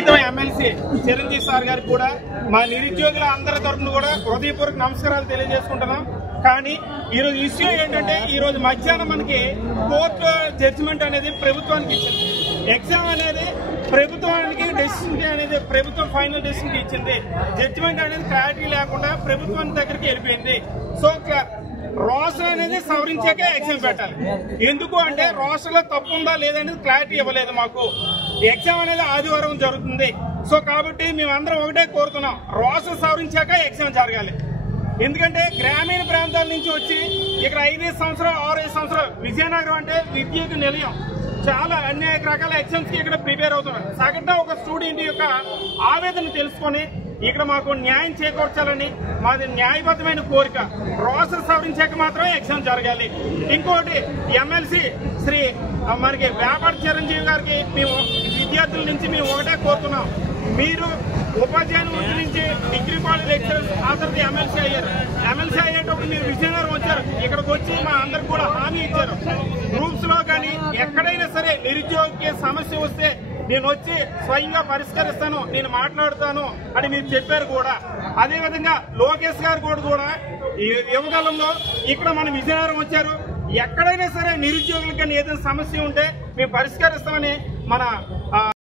MLC Chiranjeevi sir గారికి కూడా మా నిరుద్యోగుల అందరి తరఫున కూడా హృదయపూర్వక నమస్కారాలు తెలియజేసుకుంటున్నాం. కానీ ఈరోజు ఇష్యూ ఏంటంటే ఈరోజు మధ్యాహ్నం మనకి కోర్టు జడ్జిమెంట్ అనేది ప్రభుత్వానికి ఇచ్చింది. ఎగ్జామ్ అనేది ప్రభుత్వానికి డెసిషన్ అనేది ప్రభుత్వం ఫైనల్ డెసిషన్ ఇచ్చింది. జడ్జిమెంట్ అనేది క్లారిటీ లేకుండా ప్రభుత్వం దగ్గరికి వెళ్ళిపోయింది. సో రోస్టర్ అనేది సవరించాకే ఎగ్జామ్ పెట్టాలి. ఎందుకు అంటే రోస్టర్ లో తప్పు ఉందా లేదనేది క్లారిటీ ఇవ్వలేదు మాకు. ఎగ్జామ్ అనేది ఆదివారం జరుగుతుంది. సో కాబట్టి మేమందరం ఒకటే కోరుతున్నాం, రోస్టర్ సవరించాక ఎగ్జామ్ జరగాలి. ఎందుకంటే గ్రామీణ ప్రాంతాల నుంచి వచ్చి ఇక్కడ 5 సంవత్సరాలు 6 సంవత్సరాలు విజయనగరం అంటే విద్యకు నిలయం. చాలా అనేక రకాల ఎగ్జామ్స్ కి ఇక్కడ ప్రిపేర్ అవుతున్నారు. సగటున ఒక స్టూడెంట్ యొక్క ఆవేదన తెలుసుకొని ఇక్కడ మాకు న్యాయం చేకూర్చాలని మాది న్యాయబద్ధమైన కోరిక. రోస్టర్ సవరించాక మాత్రమే ఎగ్జామ్ జరగాలి. ఇంకోటి ఎమ్మెల్సీ శ్రీ మనకి వ్యాపార చిరంజీవి గారికి మేము విద్యార్థుల నుంచి మేము ఒకటే కోరుతున్నాం, మీరు ఉపాధ్యాయుల వృత్తి నుంచి డిగ్రీ కాలేజ్ లెక్చరర్స్ ఆ తర్వాత ఎమ్మెల్సీ అయ్యారు. ఎమ్మెల్సీ అయ్యేటప్పుడు మీరు విజయనగరం వచ్చారు. ఇక్కడికి వచ్చి మా అందరికి కూడా హామీ ఇచ్చారు, గ్రూప్స్ లో కానీ ఎక్కడైనా సరే నిరుద్యోగ సమస్య వస్తే నేను వచ్చి స్వయంగా పరిష్కరిస్తాను, నేను మాట్లాడుతాను అని మీరు చెప్పారు కూడా. అదేవిధంగా లోకేష్ గారు కూడా యువకాలంలో ఇక్కడ మన విజయనగరం వచ్చారు. ఎక్కడైనా సరే నిరుద్యోగులకు కానీ ఏదైనా సమస్య ఉంటే మేము పరిష్కరిస్తామని మన